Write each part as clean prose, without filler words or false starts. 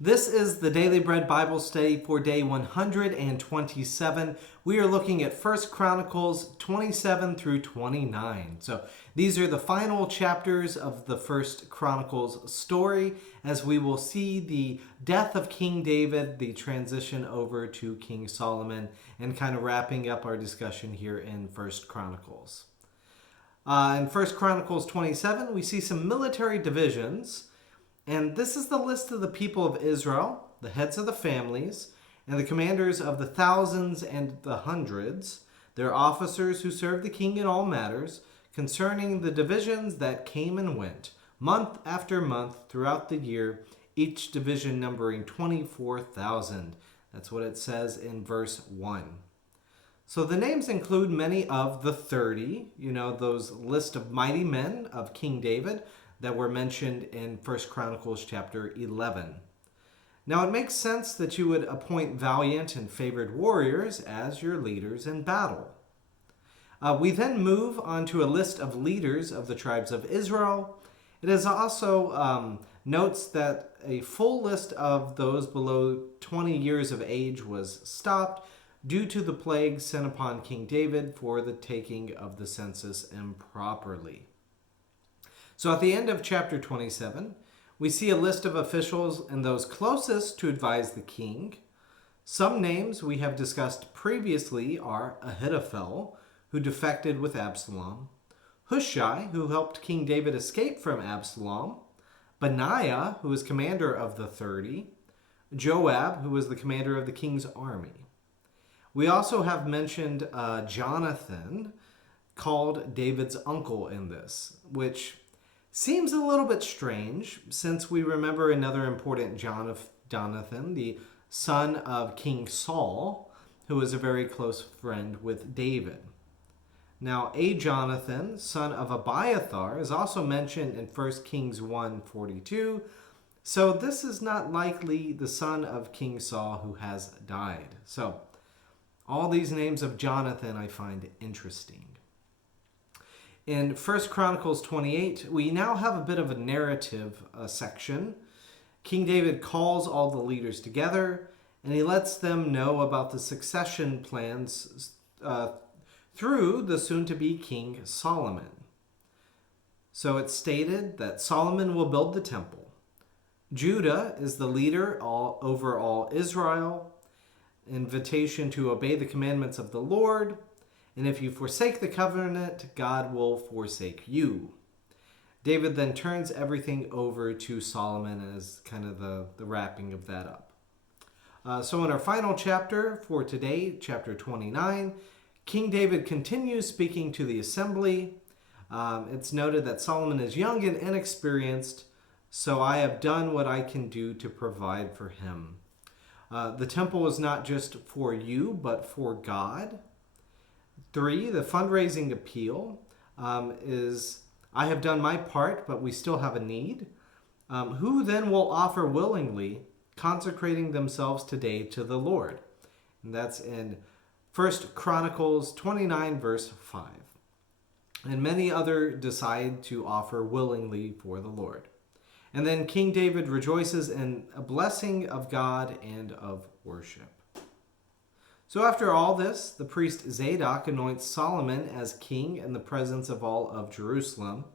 This is the Daily Bread Bible study for day 127. We are looking at 1 Chronicles 27 through 29. So these are the final chapters of the 1 Chronicles story as we will see the death of King David, the transition over to King Solomon, and kind of wrapping up our discussion here in 1 Chronicles. In 1 Chronicles 27, we see some military divisions. And this is the list of the people of Israel, the heads of the families, and the commanders of the thousands and the hundreds, their officers who served the king in all matters, concerning the divisions that came and went, month after month throughout the year, each division numbering 24,000. That's what it says in verse 1. So the names include many of the 30, those list of mighty men of King David, that were mentioned in 1 Chronicles chapter 11. Now it makes sense that you would appoint valiant and favored warriors as your leaders in battle. We then move on to a list of leaders of the tribes of Israel. It is also notes that a full list of those below 20 years of age was stopped due to the plague sent upon King David for the taking of the census improperly. So at the end of chapter 27, we see a list of officials and those closest to advise the king. Some names we have discussed previously are Ahithophel, who defected with Absalom, Hushai, who helped King David escape from Absalom, Benaiah, who was commander of the 30, Joab, who was the commander of the king's army. We also have mentioned Jonathan, called David's uncle in this, which seems a little bit strange since we remember another important Jonathan, the son of King Saul, who was a very close friend with David. Now, Jonathan, son of Abiathar, is also mentioned in 1 Kings 1:42, so this is not likely the son of King Saul who has died. So, all these names of Jonathan I find interesting. In 1 Chronicles 28, we now have a bit of a narrative section. King David calls all the leaders together, and he lets them know about the succession plans through the soon-to-be King Solomon. So it's stated that Solomon will build the temple. Judah is the leader over all Israel. Invitation to obey the commandments of the Lord. And if you forsake the covenant, God will forsake you. David then turns everything over to Solomon as kind of the wrapping of that up. So in our final chapter for today, chapter 29, King David continues speaking to the assembly. It's noted that Solomon is young and inexperienced, so I have done what I can do to provide for him. The temple is not just for you, but for God. 3, the fundraising appeal is, I have done my part, but we still have a need. Who then will offer willingly, consecrating themselves today to the Lord? And that's in 1 Chronicles 29, verse 5. And many other decide to offer willingly for the Lord. And then King David rejoices in a blessing of God and of worship. So after all this, the priest Zadok anoints Solomon as king in the presence of all of Jerusalem.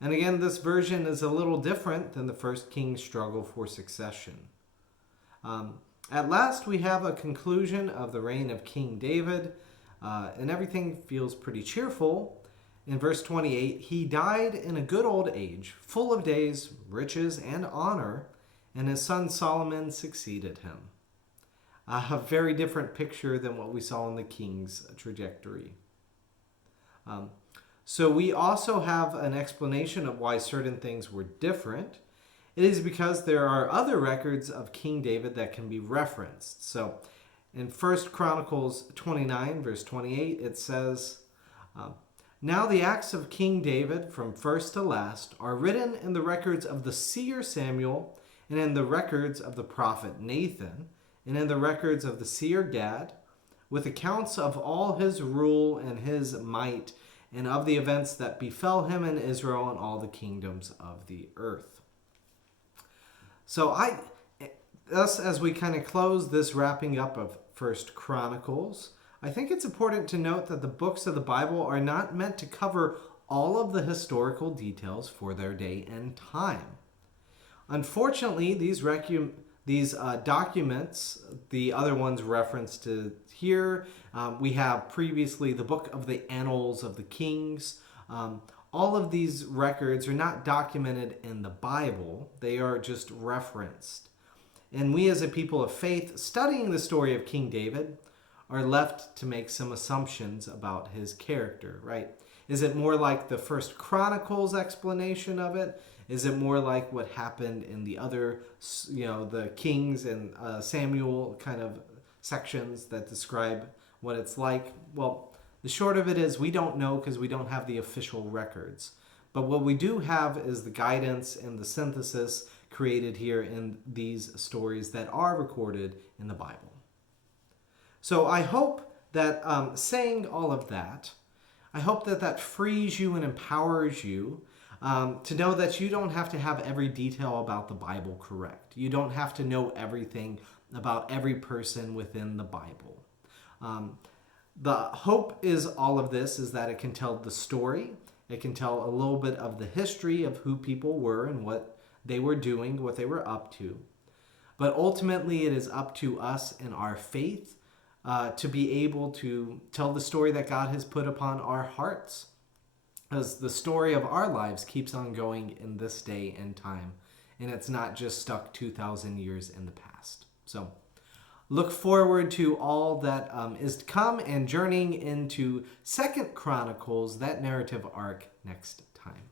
And again, this version is a little different than the first king's struggle for succession. At last, we have a conclusion of the reign of King David, and everything feels pretty cheerful. In verse 28, he died in a good old age, full of days, riches, and honor, and his son Solomon succeeded him. A very different picture than what we saw in the king's trajectory. So we also have an explanation of why certain things were different. It is because there are other records of King David that can be referenced. So in 1 Chronicles 29, verse 28, it says, Now the acts of King David from first to last are written in the records of the seer Samuel, and in the records of the prophet Nathan, and in the records of the seer Gad, with accounts of all his rule and his might, and of the events that befell him in Israel and all the kingdoms of the earth. So thus, as we kind of close this wrapping up of First Chronicles, I think it's important to note that the books of the Bible are not meant to cover all of the historical details for their day and time. Unfortunately, these documents, the other ones referenced to here, we have previously the book of the Annals of the Kings. All of these records are not documented in the Bible, they are just referenced. And we as a people of faith, studying the story of King David, are left to make some assumptions about his character, right? Is it more like the First Chronicles explanation of it? Is it more like what happened in the other, the Kings and Samuel kind of sections that describe what it's like? Well, the short of it is we don't know because we don't have the official records. But what we do have is the guidance and the synthesis created here in these stories that are recorded in the Bible. So I hope that saying all of that, I hope that that frees you and empowers you to know that you don't have to have every detail about the Bible correct. You don't have to know everything about every person within the Bible. The hope is all of this is that it can tell the story. It can tell a little bit of the history of who people were and what they were doing, what they were up to. But ultimately, it is up to us in our faith to be able to tell the story that God has put upon our hearts, as the story of our lives keeps on going in this day and time, and it's not just stuck 2,000 years in the past. So look forward to all that is to come and journeying into Second Chronicles, that narrative arc, next time.